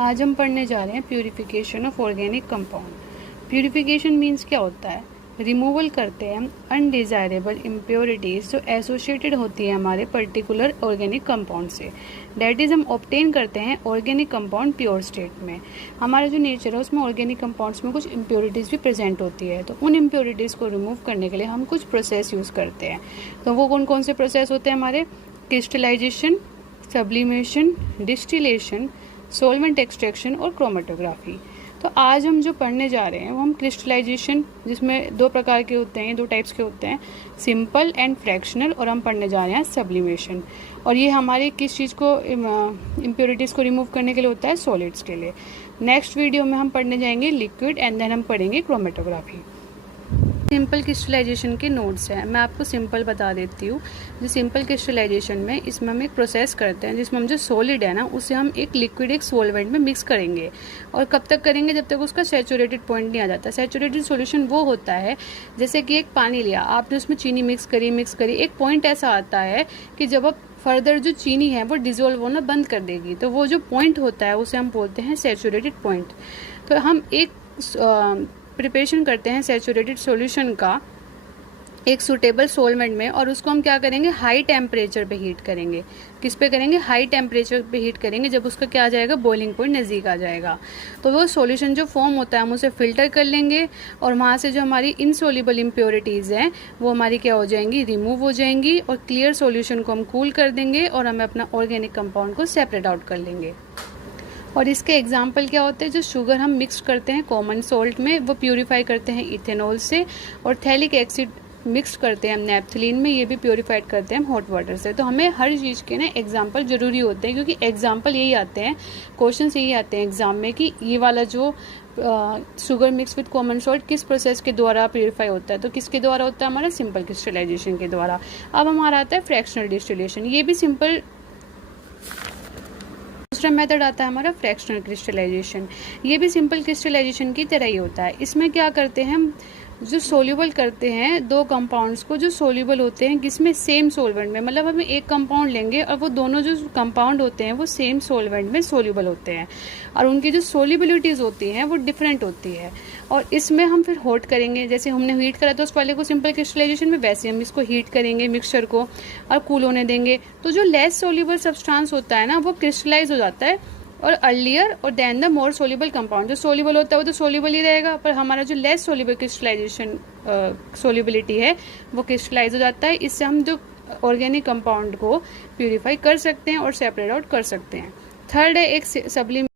आज हम पढ़ने जा रहे हैं purification of organic compound. Purification means क्या होता है? रिमूवल करते हैं हम अनडिज़ायरेबल इम्प्योरिटीज़ जो एसोसिएटेड होती है हमारे पर्टिकुलर ऑर्गेनिक कंपाउंड से। डैट इज़ हम ऑब्टेन करते हैं ऑर्गेनिक कंपाउंड प्योर स्टेट में। हमारा जो नेचर है उसमें ऑर्गेनिक कंपाउंड्स में कुछ इम्प्योरिटीज़ भी प्रेजेंट होती है, तो उन इम्प्योरिटीज़ को रिमूव करने के लिए हम कुछ प्रोसेस यूज़ करते हैं। तो वो कौन कौन से प्रोसेस होते हैं हमारे? Crystallization, sublimation, distillation, solvent extraction और क्रोमेटोग्राफी। तो आज हम जो पढ़ने जा रहे हैं वो हम क्रिस्टलाइजेशन, जिसमें दो प्रकार के होते हैं, दो टाइप्स के होते हैं, सिंपल एंड फ्रैक्शनल, और हम पढ़ने जा रहे हैं सब्लिमेशन। और ये हमारे किस चीज़ को, इम्प्योरिटीज़ को रिमूव करने के लिए होता है? सॉलिड्स के लिए। नेक्स्ट वीडियो में हम पढ़ने जाएंगे लिक्विड एंड देन हम पढ़ेंगे क्रोमेटोग्राफी। सिंपल क्रिस्टलाइजेशन के नोड्स हैं, मैं आपको सिंपल बता देती हूँ। जो सिंपल क्रिस्टलाइजेशन में, इसमें हम एक प्रोसेस करते हैं जिसमें हम जो सॉलिड है ना उसे हम एक लिक्विड एक सॉल्वेंट में मिक्स करेंगे। और कब तक करेंगे? जब तक उसका सैचुरेटेड पॉइंट नहीं आ जाता। सैचुरेटेड सॉल्यूशन वो होता है जैसे कि एक पानी लिया आपने, उसमें चीनी मिक्स करी, एक पॉइंट ऐसा आता है कि जब आप फर्दर जो चीनी है वो डिजोल्व होना बंद कर देगी, तो वो जो पॉइंट होता है उसे हम बोलते हैं सैचुरेटेड पॉइंट। तो हम एक प्रिपरेशन करते हैं सैचुरेटेड सॉल्यूशन का एक सूटेबल सॉल्वेंट में, और उसको हम क्या करेंगे? हाई टेम्परेचर पे हीट करेंगे। किस पे करेंगे? हाई टेम्परेचर पे हीट करेंगे। जब उसका क्या आ जाएगा? बॉइलिंग पॉइंट नज़दीक आ जाएगा, तो वो सॉल्यूशन जो फॉर्म होता है हम उसे फिल्टर कर लेंगे, और वहाँ से जो हमारी इनसॉल्युबल इम्प्योरिटीज़ हैं वो हमारी क्या हो जाएंगी? रिमूव हो जाएंगी। और क्लियर सॉल्यूशन को हम कूल कर देंगे और हमें अपना ऑर्गेनिक कंपाउंड को सेपरेट आउट कर लेंगे। और इसके एग्जाम्पल क्या होते हैं? जो शुगर हम मिक्स करते हैं कॉमन सॉल्ट में, वो प्यूरिफाई करते हैं इथेनॉल से, और थैलिक एसिड मिक्स करते हैं हम नेप्थलीन में, ये भी प्योरीफाइड करते हैं हम हॉट वाटर से। तो हमें हर चीज़ के ना एग्जाम्पल जरूरी होते हैं, क्योंकि एग्जाम्पल यही आते हैं, क्वेश्चन यही आते हैं एग्जाम में कि ये वाला जो sugar mix with common salt किस प्रोसेस के द्वारा प्योरीफाई होता है। तो किसके द्वारा होता है? हमारा सिंपल क्रिस्टलाइजेशन के द्वारा। अब हमारा आता है फ्रैक्शनल डिस्टिलेशन। ये भी सिंपल, दूसरा मेथड आता है हमारा फ्रैक्शनल क्रिस्टलाइजेशन। ये भी सिंपल क्रिस्टलाइजेशन की तरह ही होता है। इसमें क्या करते हैं हम? जो सोल्यूबल करते हैं दो कंपाउंड्स को जो सोल्यूबल होते हैं किसमें? सेम सॉल्वेंट में। मतलब हम एक कंपाउंड लेंगे और वो दोनों जो कंपाउंड होते हैं वो सेम सॉल्वेंट में सोल्यूबल होते हैं, और उनकी जो सोल्यूबिलिटीज़ होती हैं वो डिफरेंट होती है। और इसमें हम फिर हॉट करेंगे, जैसे हमने हीट करा था उस पहले को सिंपल क्रिस्टलाइजेशन में, वैसे हम इसको हीट करेंगे मिक्सचर को और कूल होने देंगे। तो जो लेस सोल्यूबल सब्सटेंस होता है ना वो क्रिस्टलाइज हो जाता है, और अर्लियर और then the more soluble compound. जो सोल्यूबल होता है वो तो सोल्यूबल ही रहेगा, पर हमारा जो लेस सोल्यूबल क्रिस्टलाइजेशन सोल्यूबिलिटी है वो क्रिस्टलाइज हो जाता है। इससे हम जो ऑर्गेनिक कंपाउंड को प्यूरिफाई कर सकते हैं और सेपरेट आउट कर सकते हैं। थर्ड है एक सब्लिमेशन।